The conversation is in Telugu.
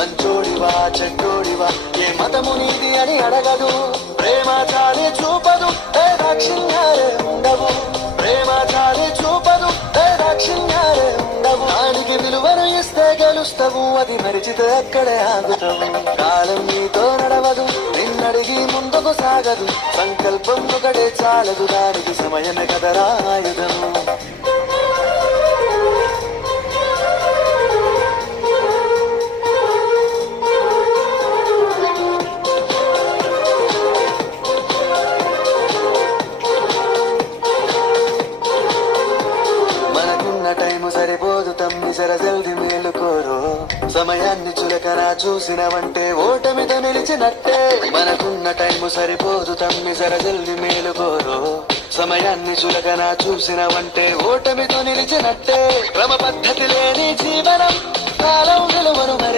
మంచోడివా చెడ్డోడివా ఏ మతము నీది అని అడగదు. ప్రేమ చాలి చూపదు ఏ దాక్షిణ్యాలే ఉండవు. ప్రేమ చాలి చూపదు ఏ దాక్షిణ్యాలే ఉండవు. దానికి విలువను ఇస్తే గెలుస్తావు, అది మరిచితే అక్కడే ఆగుతావు. కాలం నీతో నడవదు, నిన్నడిగి ముందుకు సాగదు. సంకల్పం ఒకటే చాలదు, దానికి సమయమే కదరా ఆయుధము. టైము సరిపోదు తమ్మి సర జల్ది మేలుకోరు. సమయాన్ని చులకన చూసినవంటే ఓటమితో నిలిచినట్టే. మనకున్న టైము సరిపోదు తమ్మి సర జల్ది మేలుకోరు. సమయాన్ని చులకన చూసినవంటే ఓటమితో నిలిచినట్టే. క్రమ పద్ధతి లేని జీవనం కాలం విలువను మరిచి